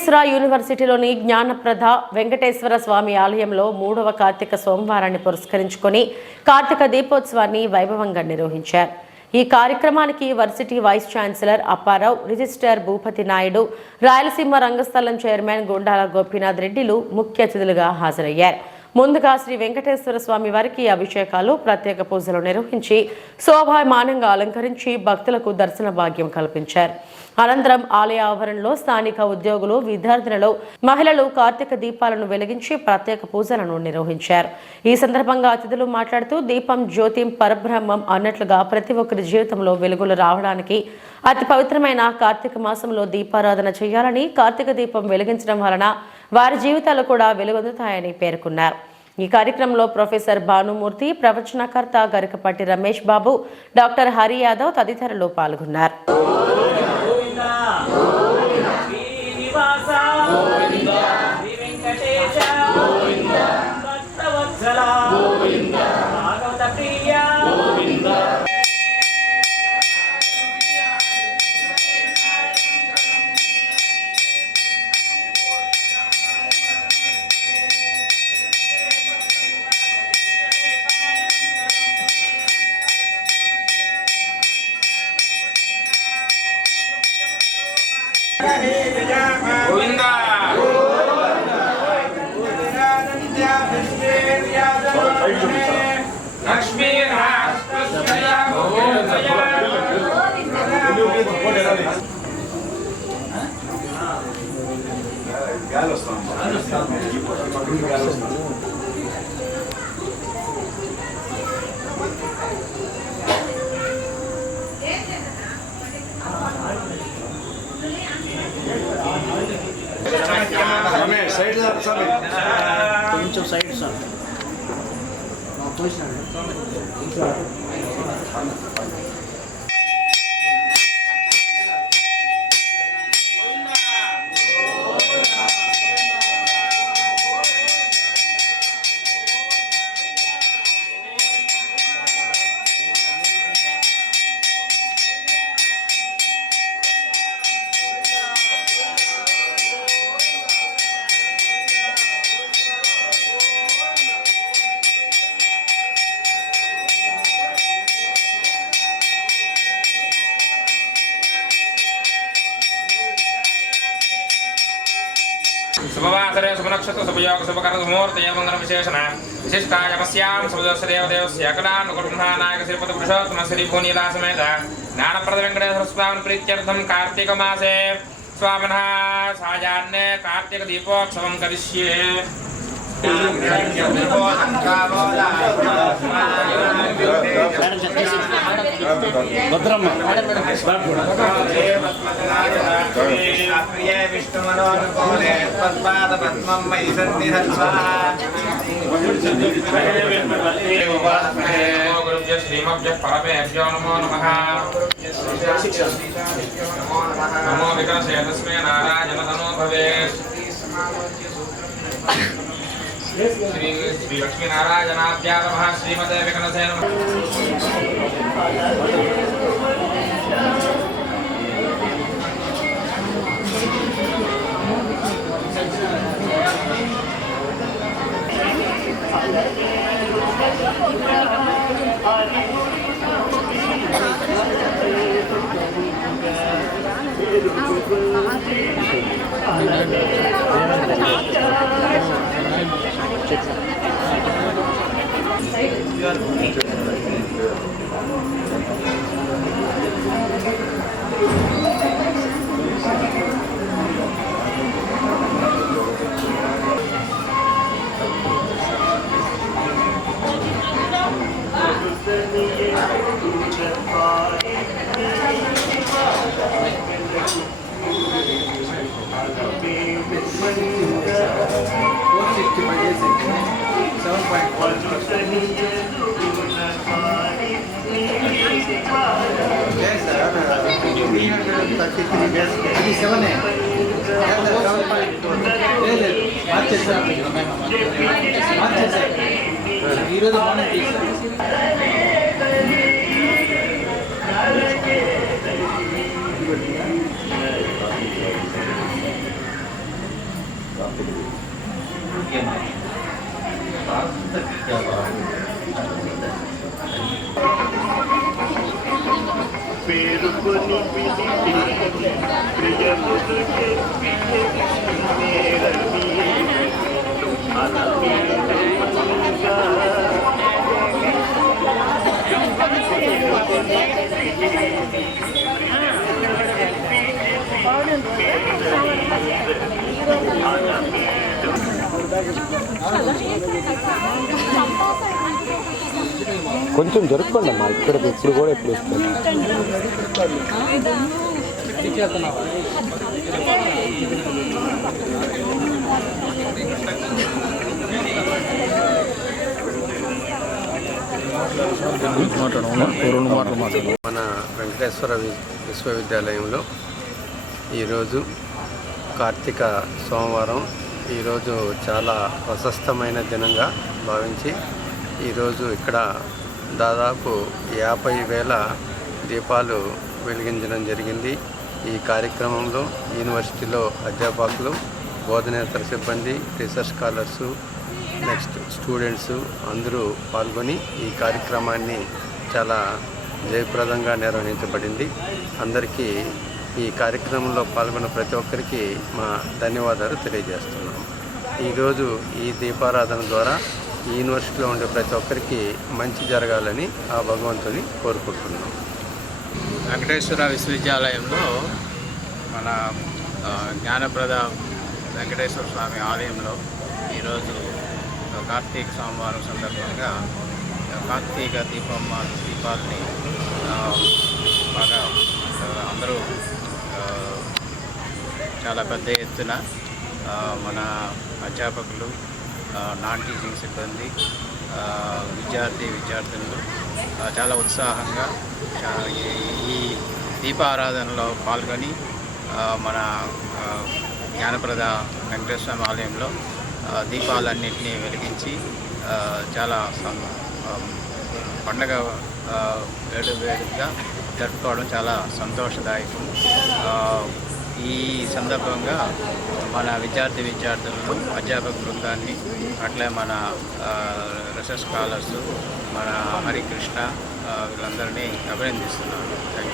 వెంకటేశ్వర యూనివర్సిటీలోని జ్ఞానప్రద వెంకటేశ్వర స్వామి ఆలయంలో 3వ కార్తీక సోమవారాన్ని పురస్కరించుకొని కార్తీక దీపోత్సవాన్ని వైభవంగా నిర్వహించారు. ఈ కార్యక్రమానికి varsity vice chancellor Apparao, registrar Bhupathi Naidu, Rayalaseema Rangasthalam chairman Gundala Gopinath రెడ్డిలు ముఖ్య అతిథులుగా హాజరయ్యారు. ముందుగా శ్రీ వెంకటేశ్వర స్వామి వారికి అభిషేకాలు, ప్రత్యేక పూజలు నిర్వహించి శోభాయమానంగా అలంకరించి భక్తులకు దర్శన భాగ్యం కల్పించారు. అనంతరం ఆలయ ఆవరణలో స్థానిక ఉద్యోగులు, విద్యార్థులలో మహిళలు కార్తీక దీపాలను వెలిగించి ప్రత్యేక పూజలను నిర్వహించారు. ఈ సందర్భంగా అతిథులు మాట్లాడుతూ దీపం జ్యోతిం పరబ్రహ్మం అన్నట్లుగా ప్రతి ఒక్కరి జీవితంలో వెలుగులు రావడానికి అతి పవిత్రమైన కార్తీక మాసంలో దీపారాధన చేయాలని, కార్తీక దీపం వెలిగించడం వలన వారి జీవితాలు కూడా వెలుగొందుతాయని పేర్కొన్నారు. ఈ కార్యక్రమంలో ప్రొఫెసర్ భానుమూర్తి, ప్రవచనకర్త గరికపాటి రమేష్ బాబు, డాక్టర్ హరి యాదవ్ తదితరులు పాల్గొన్నారు. కొంచెం సైడ్ సార్ शुभवासरे शुभनक्षत्र शुभयोग शुभकर्ममुहूर्ते मंगल विशेषण विशिष्टायमस्यां शुभदोष देवदेवस्य अकलानुकुटुम्भानायक श्रीपति पुरुषोत्तम श्री भूनीला समेत ज्ञानप्रद वेंकटेश्वर स्वामी प्रीत्यर्थं कार्तिक मासे स्वामिनः सायान्ने कार्तिक दीपोत्सवं करिष्ये. विष्णुमनोनुकूले पद्मादपद्मं मयि सन्निधत्स्वाहा श्रीमभ्यः परमेभ्यो नमो नमः. नमो विकलसे तस्मै नारायणतनो भवेत्. श्री लक्ष्मी नारायणाभ्या नमः. श्रीमते विकलसे नमः. పేరుకొని పిలిచి ప్రియములు చెప్పి నేరని అలమీగా కొంచెం జరుపుకోండి అమ్మా. ఇక్కడ ఇప్పుడు కూడా ఎప్పుడు వస్తుంది. మన వెంకటేశ్వర విశ్వవిద్యాలయంలో ఈరోజు కార్తీక సోమవారం. ఈరోజు చాలా ప్రశస్తమైన దినంగా భావించి ఈరోజు ఇక్కడ దాదాపు 50,000 దీపాలు వెలిగించడం జరిగింది. ఈ కార్యక్రమంలో యూనివర్సిటీలో అధ్యాపకులు, బోధనేతర సిబ్బంది, రీసెర్చ్ స్కాలర్సు, నెక్స్ట్ స్టూడెంట్స్ అందరూ పాల్గొని ఈ కార్యక్రమాన్ని చాలా జయప్రదంగా నిర్వహించబడింది. అందరికీ ఈ కార్యక్రమంలో పాల్గొన్న ప్రతి ఒక్కరికి మా ధన్యవాదాలు తెలియజేస్తున్నాము. ఈరోజు ఈ దీపారాధన ద్వారా ఈ యూనివర్సిటీలో ఉండే ప్రతి ఒక్కరికి మంచి జరగాలని ఆ భగవంతుని కోరుకుంటున్నాం. వెంకటేశ్వర విశ్వవిద్యాలయంలో మన జ్ఞానప్రద వెంకటేశ్వర స్వామి ఆలయంలో ఈరోజు కార్తీక సోమవారం సందర్భంగా కార్తీక దీపాలని బాగా అందరూ చాలా పెద్ద ఎత్తున మన అధ్యాపకులు, నాన్ టీచింగ్ సిబ్బంది, విద్యార్థులు చాలా ఉత్సాహంగా ఈ దీపారాధనలో పాల్గొని మన జ్ఞానప్రద వెంకటేశ్వర ఆలయంలో దీపాలన్నింటినీ వెలిగించి చాలా పండగ వేడుకగా జరుపుకోవడం చాలా సంతోషదాయకం. ఈ సందర్భంగా మన విద్యార్థులను, అధ్యాపక బృందాన్ని, అట్లే మన రీసెర్చ్ స్కాలర్స్, మన హరికృష్ణ వీళ్ళందరినీ అభినందిస్తున్నాను.